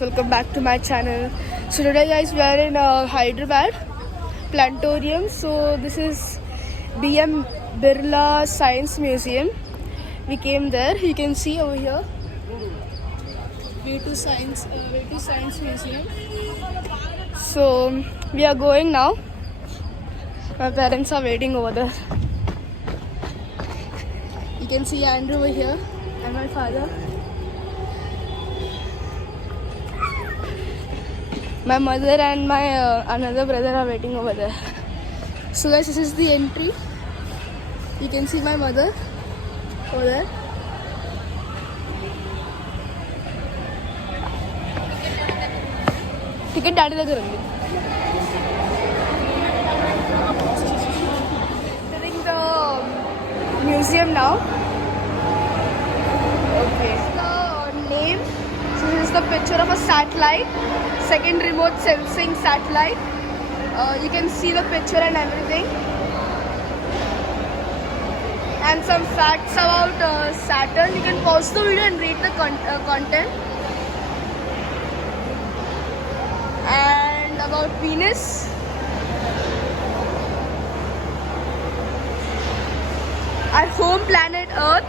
Welcome back to my channel. So today guys we are in Hyderabad Planetarium. So this is BM Birla Science Museum. We came there. You can see over here way to Science Museum. So we are going now. My parents are waiting over there. You can see Andrew over here and my father. My mother and my another brother are waiting over there. So guys, this is the entry. You can see my mother over there. Ticket daddy దగ్గర ఉంది. Entering the museum now. Okay. The name. So this is the picture of a satellite. Second remote sensing satellite. You can see the picture and everything. And some facts about Saturn. You can pause the video and read the content. And about Venus. Our home planet Earth.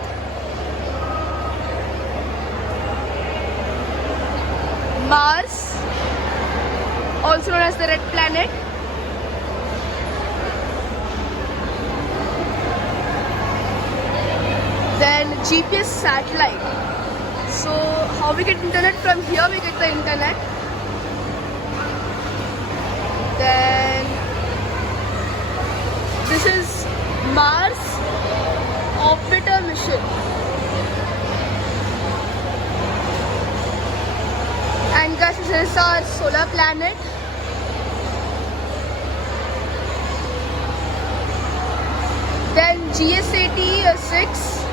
Mars, also known as the red planet. Then GPS satellite. So how we get internet? From here we get the internet. Then this is Mars orbiter mission. And guys, this is our solar planet. Then GSAT 6.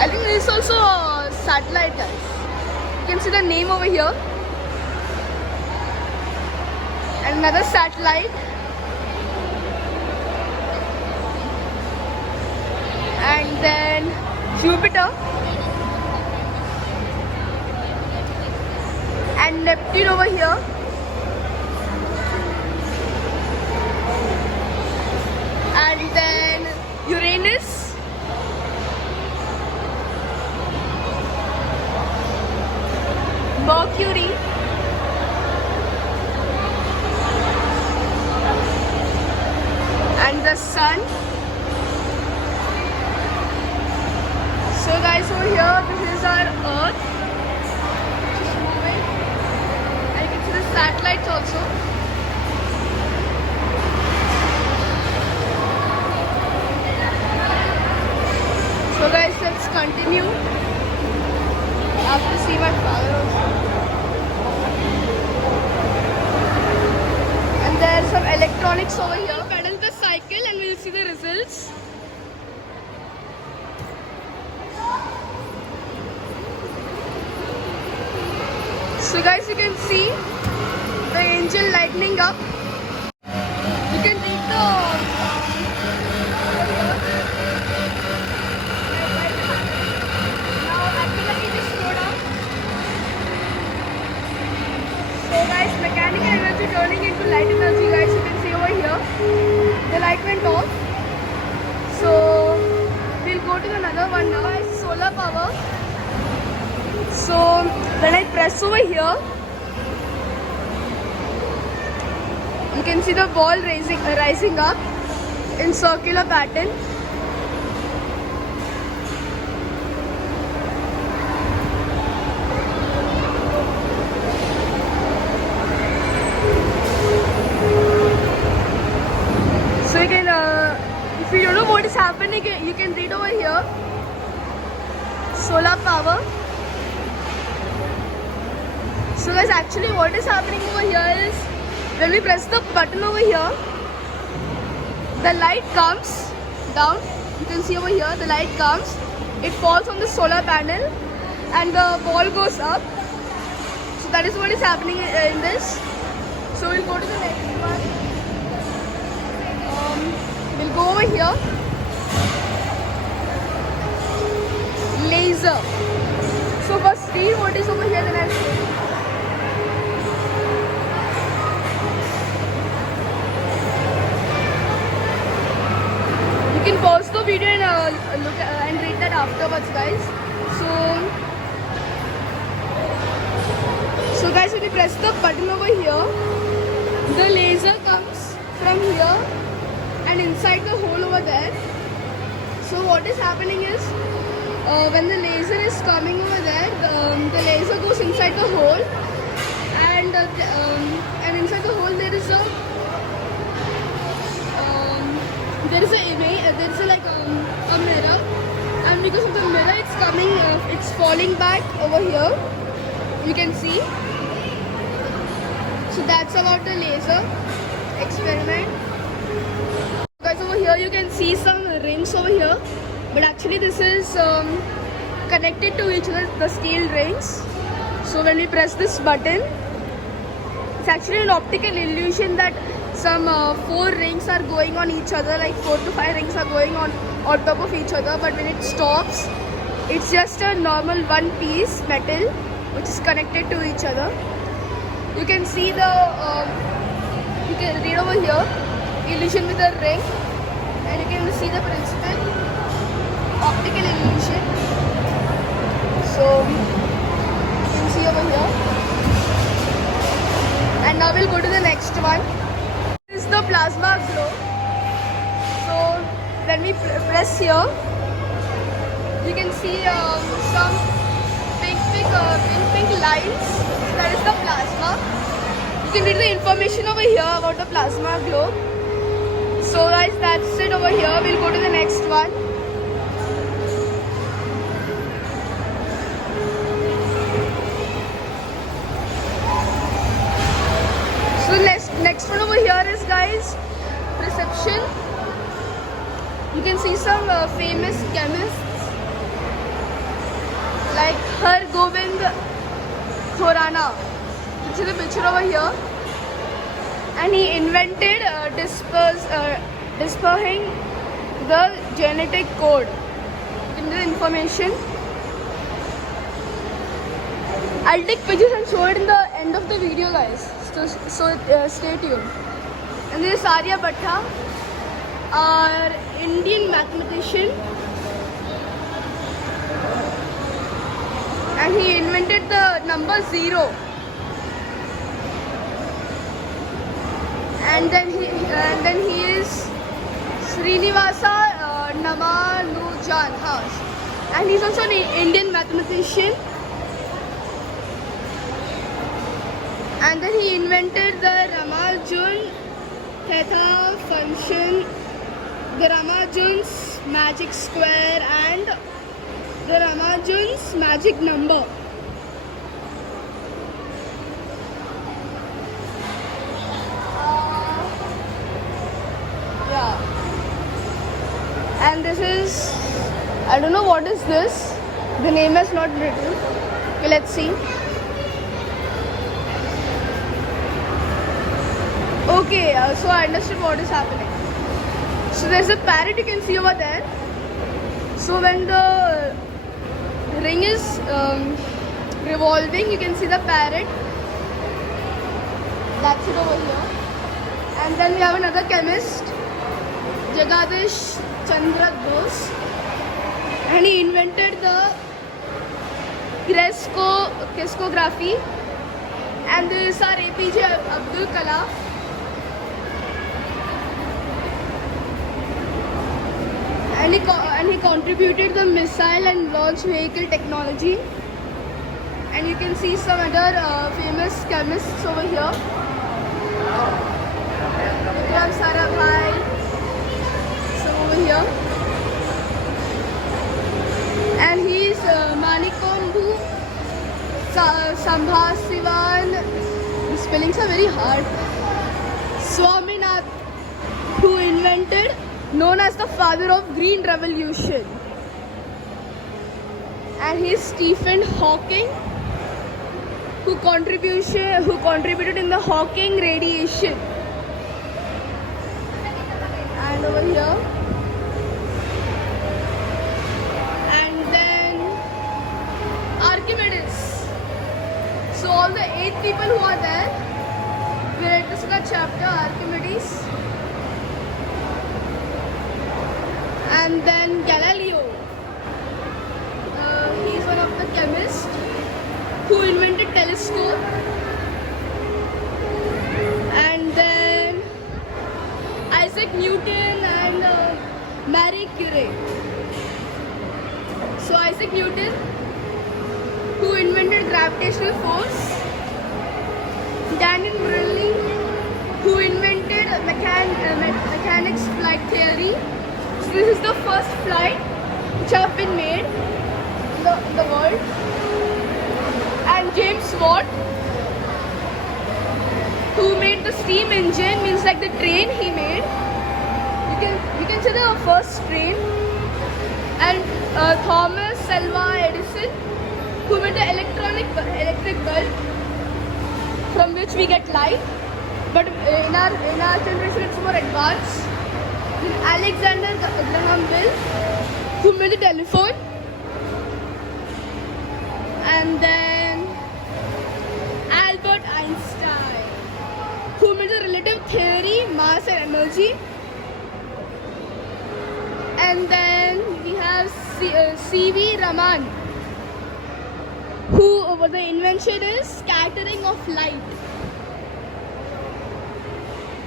I think this is also a satellite, guys. You can see the name over here. And another satellite. And then Jupiter. And Neptune over here. And then Uranus. Mercury. And the Sun. So guys, over here, this is our Earth. Satellites also. So guys, let's continue. I have to see my father also. And there's some electronics over here. Pedal the cycle and we'll see the results. So guys, you can see the angel lightening up. You can read the now activity just slow down. So guys, mechanical energy turning into light energy, guys. You can see over here the light went off. So we'll go to another one now. Guys, solar power. So when I press over here, you can see the ball rising up in circular pattern. So you can, if you don't know what is happening, you can read over here. Solar power. So guys, actually what is happening over here is, when we press the button over here, the light comes down. You can see over here, the light comes. It falls on the solar panel and the ball goes up. So that is what is happening in this. So we'll go to the next one. We'll go over here. Laser. So first see what is over here, then I'll show you. You can pause the video and look and read that afterwards, guys. So guys, when you press the button over here, the laser comes from here and inside the hole over there. So what is happening is, when the laser is coming over there, the laser goes inside the hole, and inside the hole there is a image, there is a mirror, and because of the mirror, it's coming, it's falling back over here. You can see. So that's about the laser experiment. Guys, over here you can see some rings over here, but actually this is connected to each other, the steel rings. So when we press this button, it's actually an optical illusion that some 4 rings are going on each other, like 4 to 5 rings are going on top of each other, but when it stops, it's just a normal one piece metal which is connected to each other. You can see the, you can read over here, illusion with a ring, and you can see the principle, optical illusion. So you can see over here, and now we'll go to the next one. This is the plasma glow. So when we press here, you can see some pink lines. That is the plasma. You can read the information over here about the plasma glow. So guys, that's it over here. We'll go to the next one. So next one over here is, guys, perception. You can see some famous chemists like Hargobind Khorana. You see the picture over here, and he invented dispersing the genetic code. You can get the information. I'll take pictures and show it in the end of the video, guys. So stay tuned. And this is Aryabhatta, our Indian mathematician, and he invented the number 0. And then he is Srinivasa Ramanujan, and he's also an Indian mathematician. And then he invented the Ramanujan theta function, the Ramanujan's magic square, and the Ramanujan's magic number. Yeah. And this is, I don't know what is this. The name is not written. Okay, let's see. Okay, so I understood what is happening. So there's a parrot you can see over there. So when the ring is revolving, you can see the parrot. That's it over here. And then we have another chemist, Jagadish Chandra Bose, and he invented the crescography. And this is our APJ Abdul Kalam. And he contributed the missile and launch vehicle technology. And you can see some other famous chemists over here. Vikram Sarabhai. So over here. And he is Manikombu Sambhasivan. The spellings are very hard. Swaminath, who invented, known as the father of Green Revolution. And he is Stephen Hawking, who contributed in the Hawking radiation. And over here. And then Archimedes. So all the 8 people who are there, we read this in the chapter Archimedes. And then Galileo. He's one of the chemists who invented telescope. And then Isaac Newton and Marie Curie. So Isaac Newton, who invented gravitational force. Daniel Brinley, who invented mechanics flight theory. So this is the first flight which have been made in the world. And James Watt, who made the steam engine, means like the train he made. You can see the first train. And Thomas Alva Edison, who made the electric bulb from which we get light. But in our generation it's more advanced. Then Alexander Graham Bell, who made the telephone. And then Albert Einstein, who made the relative theory, mass and energy. And then we have C.V. Raman, who the invention is scattering of light.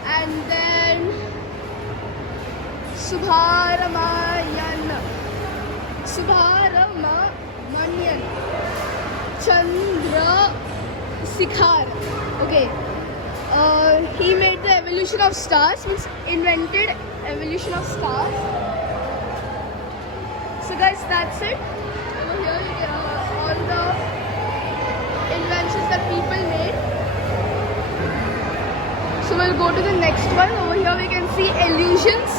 And then Subramanian Chandrasekhar. Okay. He made the evolution of stars, means invented evolution of stars. So guys, that's it. Over here you get all the inventions that people made. So we'll go to the next one. Over here we can see illusions.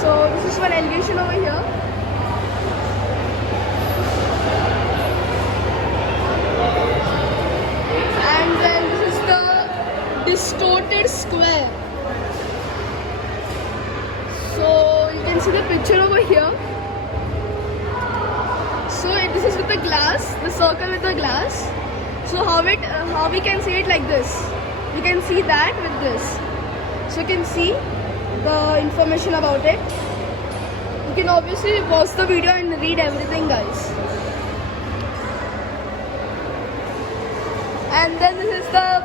So this is one illusion over here. And then this is the distorted square. So you can see the picture over here. So this is with the glass, the circle with the glass. So how we can see it like this? We can see that with this. So you can see the information about it. You can obviously pause the video and read everything, guys. And then this is the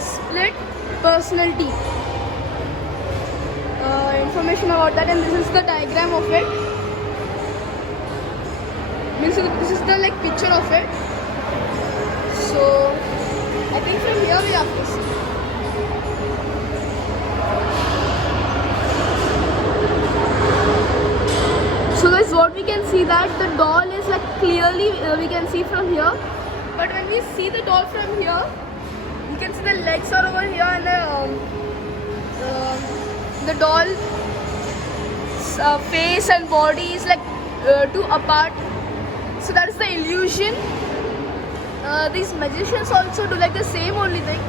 split personality. Information about that, and this is the diagram of it. This is the like picture of it. So I think from here we have to see. So guys, what we can see that the doll is like clearly we can see from here. But when we see the doll from here, you can see the legs are over here and the doll face and body is like two apart. So that is the illusion. These magicians also do like the same only thing,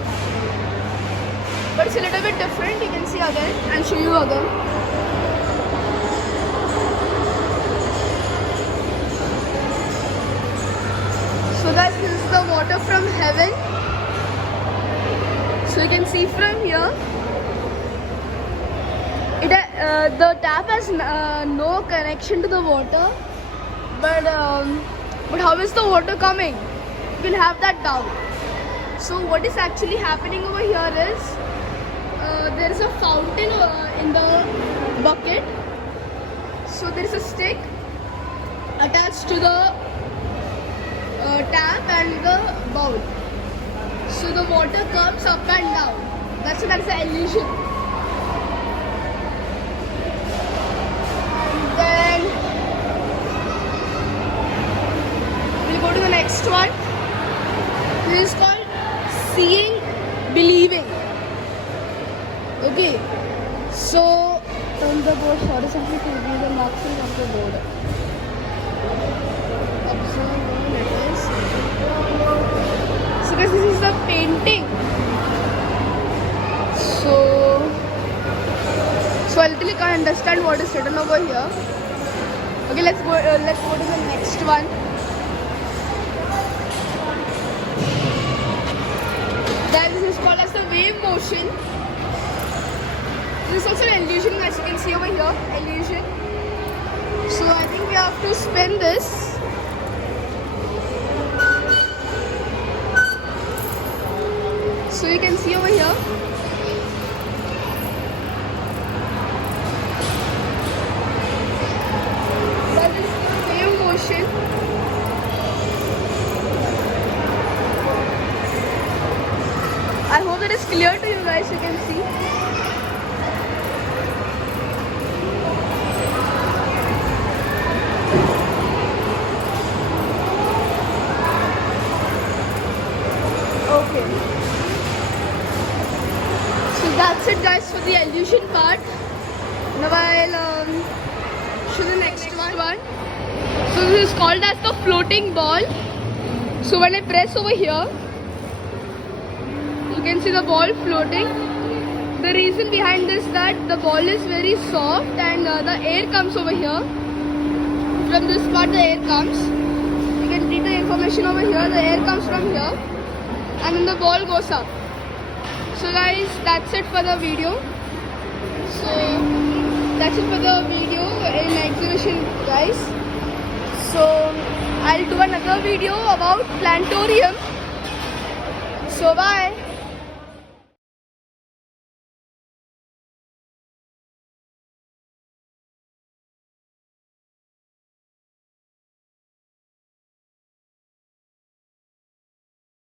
but it's a little bit different. You can see again and show you again. So guys, this is the water from heaven. So you can see from here, the tap has no connection to the water, but how is the water coming? You will have that doubt. So what is actually happening over here is there is a fountain in the bucket. So there is a stick attached to the tap and the bowl. So the water comes up and down. That's the illusion. And then we'll go to the next one. This is called seeing, believing. Okay. So on the board, horizontally to read the marking of the board. Observe what it is. So guys, this is the painting. So I literally can't understand what is written over here. Okay, let's go to the next one. motion. This is also an illusion, as you can see over here. Illusion. So I think we have to spin this. So you can see over here. That is the wave motion. I hope that is clear to you guys, you can see. Okay. So that's it guys for the illusion part. Now I'll show the next one. So this is called as the floating ball. So when I press over here, you can see the ball floating. The reason behind this that the ball is very soft and the air comes over here. From this part the air comes. You can read the information over here. The air comes from here and then the ball goes up. So guys, that's it for the video. So that's it for the video in exhibition guys. So I'll do another video about planetarium. So bye.